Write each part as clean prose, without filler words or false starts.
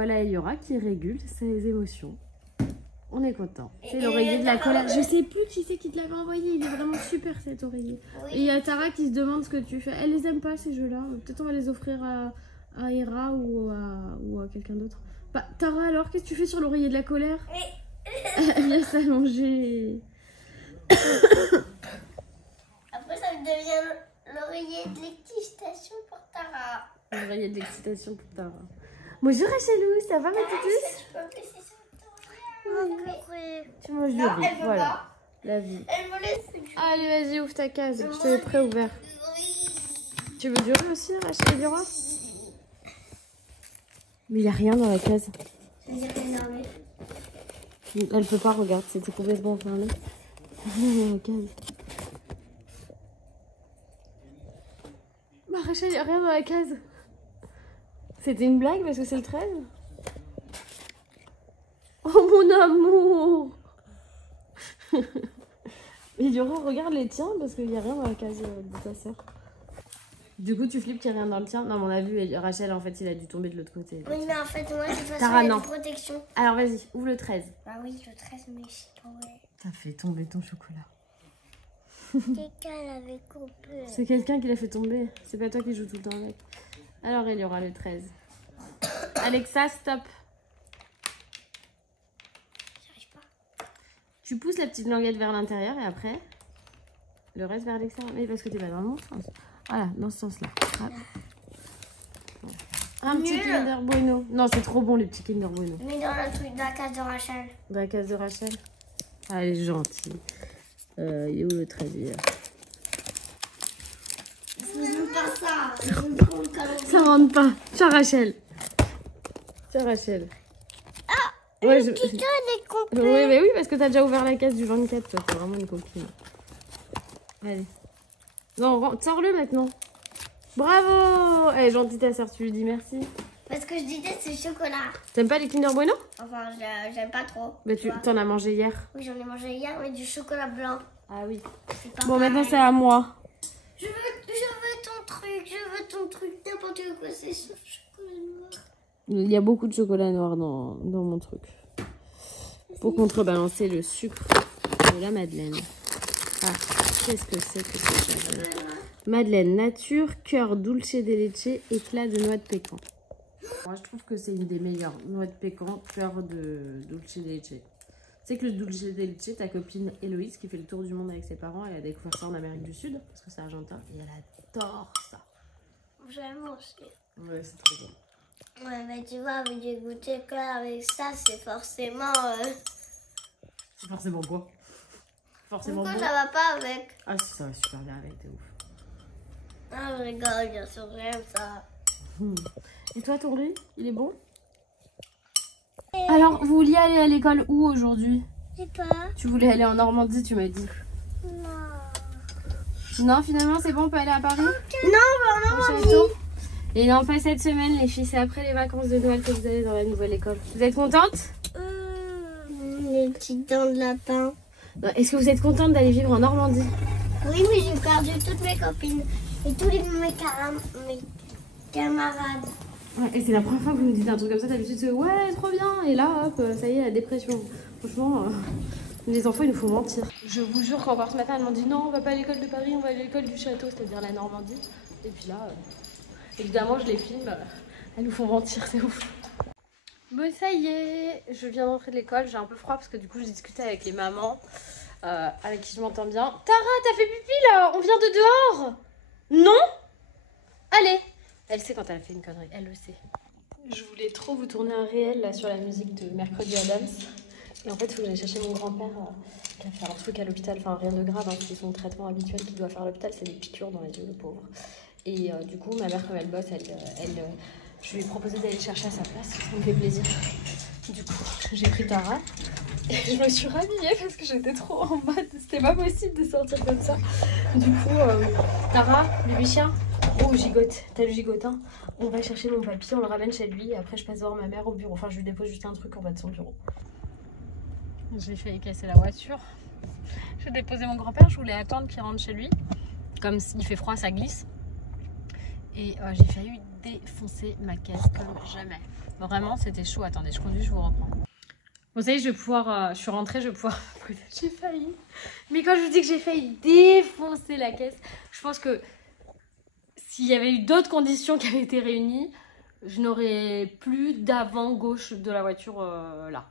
voilà Eliora qui régule ses émotions. On est content. C'est l'oreiller de la colère. Je sais plus qui c'est qui te l'avait envoyé. Il est vraiment super cet oreiller. Oui. Et il y a Tara qui se demande ce que tu fais. Elle les aime pas ces jeux-là. Peut-être on va les offrir à Hera ou à quelqu'un d'autre. Bah, Tara alors, qu'est-ce que tu fais sur l'oreiller de la colère? Elle vient s'allonger. Après ça devient l'oreiller de l'excitation pour Tara. L'oreiller de l'excitation pour Tara. Bonjour Rachelou, ça va ma petite? Je peux appeler ça. Tu manges du riz, voilà. La vie. Elle me laisse. Allez, vas-y, ouvre ta case. Je te l'ai préouvert. Tu veux du riz aussi, Rachel Eliora? Mais il n'y a rien dans la case. Elle peut pas, regarde, c'était complètement fermé. Rien dans la case. Bah, Rachel, il n'y a rien dans la case. C'était une blague parce que c'est le 13? Oh mon amour. Eliora, regarde les tiens parce qu'il n'y a rien dans la case de ta soeur. Du coup, tu flippes qu'il n'y a rien dans le tien? Non, mais on a vu, Rachel, en fait, il a dû tomber de l'autre côté. Oui, mais en fait, moi, de toute façon, Tara, il y a non. des protections. Alors, vas-y, ouvre le 13. Bah oui, le 13, mais je sais pas où est. T'as fait tomber ton chocolat. Quelqu'un l'avait coupé. C'est quelqu'un qui l'a fait tomber. C'est pas toi qui joues tout le temps avec. Alors, il y aura le 13. Alexa, stop. J'arrive pas. Tu pousses la petite languette vers l'intérieur et après, le reste vers l'extérieur. Mais parce que t'es pas dans le bon sens. Voilà, dans ce sens-là. Un petit Kinder Bueno. Non, c'est trop bon les petits Kinder Bueno. Mais dans le truc de la case de Rachel. Dans la case de Rachel. Ah, elle est gentille. Il est où le 13 hier? C'est pas ça. Ça rentre pas. Tiens, Rachel. Tiens, Rachel. Ah, ouais, le Kika, il est complet. Oui, mais oui, parce que t'as déjà ouvert la case du 24. Toi, t'es vraiment une copine. Allez. Non, sors-le maintenant. Bravo. Elle est gentille ta soeur, tu lui dis merci. Parce que je disais c'est chocolat. T'aimes pas les Kinder Bueno? Enfin, j'aime pas trop. Mais tu t'en as mangé hier. Oui, j'en ai mangé hier, mais du chocolat blanc. Ah oui. Pas bon, pareil. maintenant c'est à moi. Je veux ton truc, n'importe quoi, c'est ce chocolat noir. Il y a beaucoup de chocolat noir dans mon truc. Pour contrebalancer le sucre de la madeleine. Ah, qu'est-ce que c'est que ça? Madeleine nature, cœur dulce de leche, éclat de noix de pécan. Moi, je trouve que c'est une des meilleures. Noix de pécan, cœur de dulce de leche. Tu sais que le dulce de leche, ta copine Héloïse, qui fait le tour du monde avec ses parents, elle a découvert ça en Amérique du Sud, parce que c'est argentin, et elle adore ça. J'aime aussi. Ouais, c'est trop bon. Ouais, mais tu vois, avec du goûter que avec ça, c'est forcément... C'est forcément quoi? Forcément Pourquoi bon. ça va pas avec? Ah si, ça va super bien avec, t'es ouf. Ah, je rigole, bien sûr, j'aime ça. Et toi, ton riz, il est bon? Alors, vous vouliez aller à l'école où aujourd'hui? Je sais pas. Tu voulais aller en Normandie, tu m'as dit. Non. Non, finalement, c'est bon, on peut aller à Paris? Non, Au château. Et non, pas cette semaine, les filles, c'est après les vacances de Noël que vous allez dans la nouvelle école. Vous êtes contentes? Les petites dents de lapin. Est-ce que vous êtes contente d'aller vivre en Normandie? Oui, mais j'ai perdu toutes mes copines et tous mes camarades. Ouais, et c'est la première fois que vous nous dites un truc comme ça, d'habitude c'est ouais, trop bien, et là, hop, ça y est, la dépression. Franchement, les enfants, ils nous font mentir. Je vous jure qu'encore ce matin, elles m'ont dit non, on va pas à l'école de Paris, on va à l'école du château, c'est-à-dire la Normandie. Et puis là, évidemment, je les filme, elles nous font mentir, c'est ouf. Bon, ça y est, je viens d'entrer de l'école, j'ai un peu froid parce que du coup, je discutais avec les mamans avec qui je m'entends bien. Tara, t'as fait pipi là? On vient de dehors? Non? Allez! Elle sait quand elle a fait une connerie, elle le sait. Je voulais trop vous tourner un réel là sur la musique de Mercredi Adams. Et en fait, il faut que j'aille chercher mon grand-père qui a fait un truc à l'hôpital, enfin rien de grave, hein, c'est son traitement habituel qu'il doit faire à l'hôpital, c'est des piqûres dans les yeux, le pauvre. Et du coup, ma mère, comme elle bosse, je lui ai proposé d'aller chercher à sa place, ça me fait plaisir. Du coup, j'ai pris Tara et je me suis rhabillée parce que j'étais trop en mode, c'était pas possible de sortir comme ça. Du coup, Tara, bébé chien, oh gigote, t'as le gigotin, on va chercher mon papy, on le ramène chez lui et après je passe voir ma mère au bureau, enfin je lui dépose juste un truc en bas de son bureau. J'ai failli casser la voiture. J'ai déposé mon grand-père, je voulais attendre qu'il rentre chez lui. Comme il fait froid, ça glisse. Et j'ai failli défoncer ma caisse comme jamais. Bon, vraiment, c'était chaud. Attendez, je conduis, je vous reprends. Vous savez, je vais pouvoir... je suis rentrée, je vais pouvoir... J'ai failli. Mais quand je vous dis que j'ai failli défoncer la caisse, je pense que s'il y avait eu d'autres conditions qui avaient été réunies, je n'aurais plus d'avant gauche de la voiture là.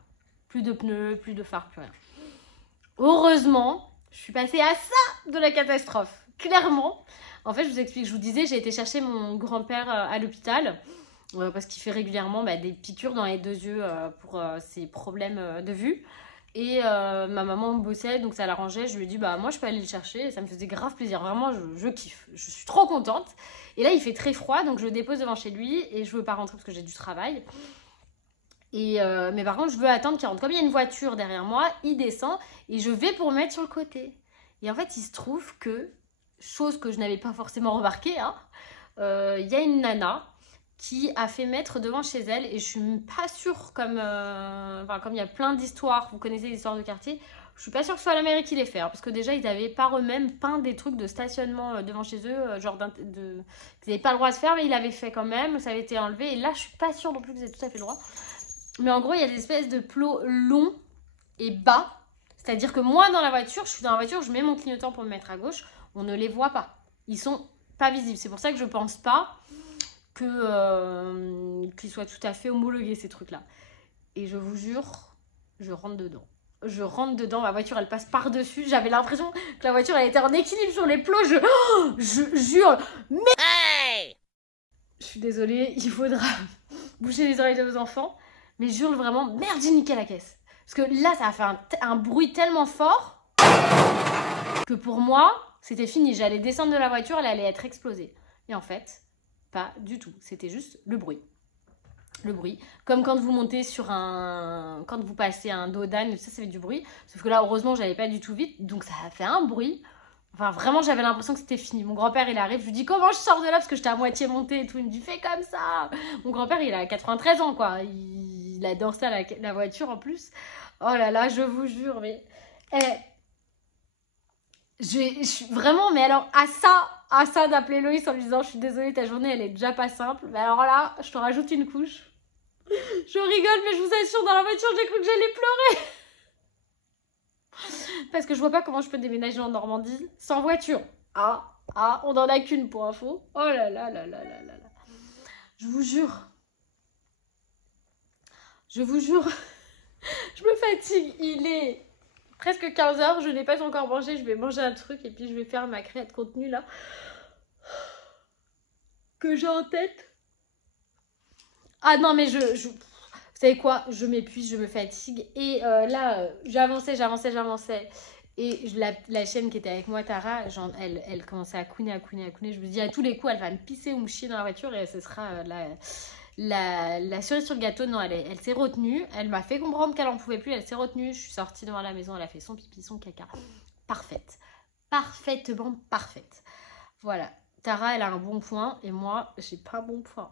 Plus de pneus, plus de phare, plus rien. Heureusement, je suis passée à ça de la catastrophe. Clairement. En fait, je vous explique, je vous disais, j'ai été chercher mon grand-père à l'hôpital parce qu'il fait régulièrement des piqûres dans les 2 yeux pour ses problèmes de vue. Et ma maman bossait, donc ça l'arrangeait. Je lui ai dit, moi, je peux aller le chercher. Et ça me faisait grave plaisir. Vraiment, je kiffe. Je suis trop contente. Et là, il fait très froid, donc je le dépose devant chez lui. Et je veux pas rentrer parce que j'ai du travail. Et mais par contre, je veux attendre qu'il rentre. Comme il y a une voiture derrière moi, il descend. Et je vais pour me mettre sur le côté. Et en fait, il se trouve que, chose que je n'avais pas forcément remarqué, il y a une nana qui a fait mettre devant chez elle, et je suis pas sûre, comme il y a plein d'histoires, vous connaissez les histoires de quartier, je suis pas sûre que ce soit la mairie qui les fait, parce que déjà ils avaient par eux-mêmes peint des trucs de stationnement devant chez eux, genre qu'ils n'avaient pas le droit de faire, mais ils l'avaient fait quand même, ça avait été enlevé, et là je suis pas sûre non plus que vous avez tout à fait le droit. Mais en gros, il y a des espèces de plots longs et bas, c'est-à-dire que moi dans la voiture, je suis dans la voiture, je mets mon clignotant pour me mettre à gauche, on ne les voit pas, ils sont pas visibles, c'est pour ça que je pense pas qu'ils soient tout à fait homologués ces trucs là. Et je vous jure, je rentre dedans, ma voiture elle passe par dessus, j'avais l'impression que la voiture elle était en équilibre sur les plots, je jure, mais hey, je suis désolée, il faudra boucher les oreilles de vos enfants, mais je jure vraiment, merde, j'ai niqué la caisse, parce que là ça a fait un bruit tellement fort que pour moi c'était fini, j'allais descendre de la voiture, elle allait être explosée. Et en fait pas du tout, c'était juste le bruit. Le bruit, comme quand vous montez sur quand vous passez un dos d'âne, ça fait du bruit. Sauf que là, heureusement, j'allais pas du tout vite, donc ça a fait un bruit. Enfin, vraiment, j'avais l'impression que c'était fini. Mon grand-père, il arrive, je lui dis comment je sors de là parce que j'étais à moitié montée et tout. Il me dit fais comme ça. Mon grand-père, il a 93 ans, quoi. Il adore ça, la voiture en plus. Oh là là, je vous jure, mais. Je suis vraiment, mais alors à ça d'appeler Loïs en lui disant je suis désolée, ta journée elle est déjà pas simple, mais alors là je te rajoute une couche. Je rigole, mais je vous assure, dans la voiture j'ai cru que j'allais pleurer parce que je vois pas comment je peux déménager en Normandie sans voiture. On en a qu'une pour info. Oh là là là là là là là, je vous jure je me fatigue, il est presque 15h, je n'ai pas encore mangé, je vais manger un truc et puis je vais faire ma créa de contenu là que j'ai en tête. Ah non mais vous savez quoi, je m'épuise, je me fatigue et là j'avançais et la chienne qui était avec moi, Tara, genre, elle commençait à couiner, je me dis à tous les coups elle va me pisser ou me chier dans la voiture et ce sera la cerise sur le gâteau. Non, elle s'est retenue, elle m'a fait comprendre qu'elle en pouvait plus, elle s'est retenue, je suis sortie devant la maison, elle a fait son pipi, son caca, parfaitement parfaite. Voilà, Tara elle a un bon point et moi j'ai pas un bon point,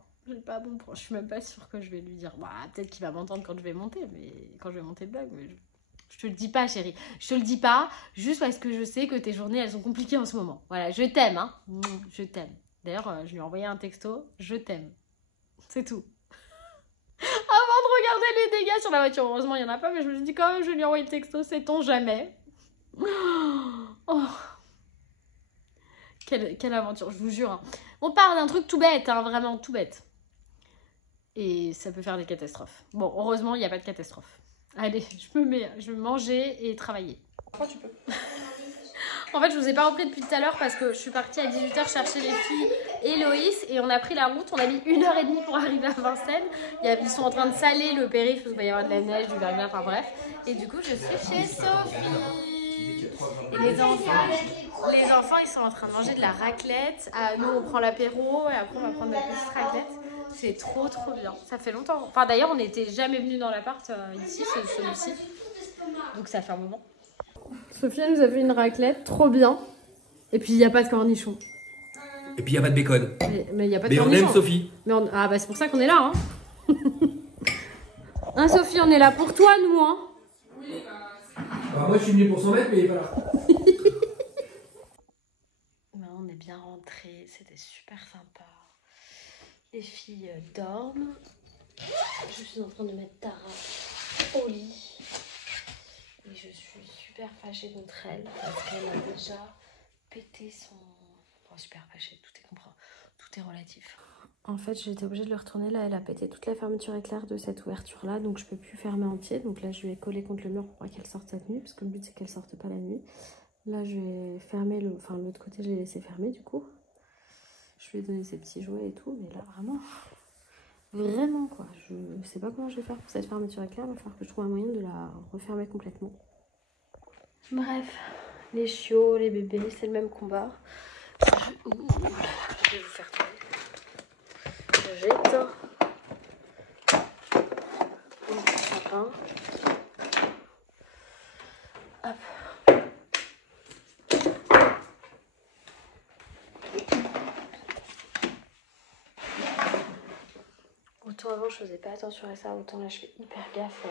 je suis même pas sûre que je vais lui dire, peut-être qu'il va m'entendre quand je vais monter, le blog, mais je te le dis pas chérie, je te le dis pas juste parce que je sais que tes journées elles sont compliquées en ce moment. Voilà, je t'aime, je t'aime. D'ailleurs je lui ai envoyé un texto, je t'aime. C'est tout. Avant de regarder les dégâts sur la voiture, heureusement il n'y en a pas, mais je me suis dit quand même je vais lui envoyer le texto, sait-on jamais. Oh. Quelle aventure, je vous jure. On part d'un truc tout bête, vraiment tout bête. Et ça peut faire des catastrophes. Bon, heureusement il n'y a pas de catastrophe. Allez, je vais manger et travailler. Pourquoi tu peux? En fait, je vous ai pas repris depuis tout à l'heure parce que je suis partie à 18h chercher les filles et Loïs et on a pris la route. On a mis 1h30 pour arriver à Vincennes. Ils sont en train de saler le périph' parce qu'il va y avoir de la neige, du verglas, enfin bref. Et du coup, je suis chez Sophie. Et les enfants, ils sont en train de manger de la raclette. Nous, on prend l'apéro et après, on va prendre la petite raclette. C'est trop bien. Ça fait longtemps. Enfin, d'ailleurs, on n'était jamais venus dans l'appart ici, celui-ci. Donc, ça fait un moment. Sophie nous a fait une raclette, trop bien. Et puis il n'y a pas de cornichons. Et puis il n'y a pas de bacon. Mais il n'y a pas de cornichons. Mais on aime Sophie. Ah bah c'est pour ça qu'on est là. Hein Sophie, on est là pour toi, nous. Oui. Moi je suis venue pour 100 mètres, mais il n'est pas là. On est bien rentrés, c'était super sympa. Les filles dorment. Je suis en train de mettre Tara au lit. Et je suis super fâchée contre elle parce qu'elle a déjà pété son... Bon, super fâchée, tout est relatif. En fait, j'ai été obligée de le retourner. Là, elle a pété toute la fermeture éclair de cette ouverture-là. Donc, je peux plus fermer entier. Donc là, je vais coller contre le mur pour pas qu'elle sorte cette nuit. Parce que le but, c'est qu'elle sorte pas la nuit. Là, je vais fermer le... Enfin, l'autre côté, je l'ai laissé fermer, du coup. Je lui ai donné ses petits jouets et tout. Mais là, vraiment, quoi. Je sais pas comment je vais faire pour cette fermeture éclair. Il va falloir que je trouve un moyen de la refermer complètement. Bref, les chiots, les bébés, c'est le même combat. Je vais vous faire tourner. J'éteins mon petit sapin. Hop. Autant avant je faisais pas attention à ça, autant là je fais hyper gaffe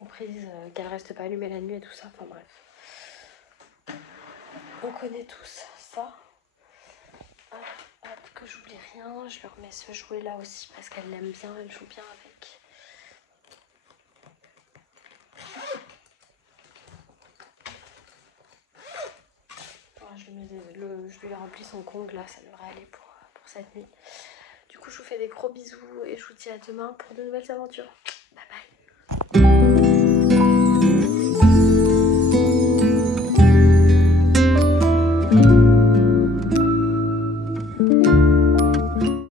aux prises, qu'elles restent pas allumées la nuit et tout ça. Enfin bref. On connaît tous ça. Hop, que j'oublie rien. Je lui remets ce jouet là aussi parce qu'elle l'aime bien, elle joue bien avec. Je lui ai rempli son Kong là, ça devrait aller pour cette nuit. Du coup, je vous fais des gros bisous et je vous dis à demain pour de nouvelles aventures. Bye bye.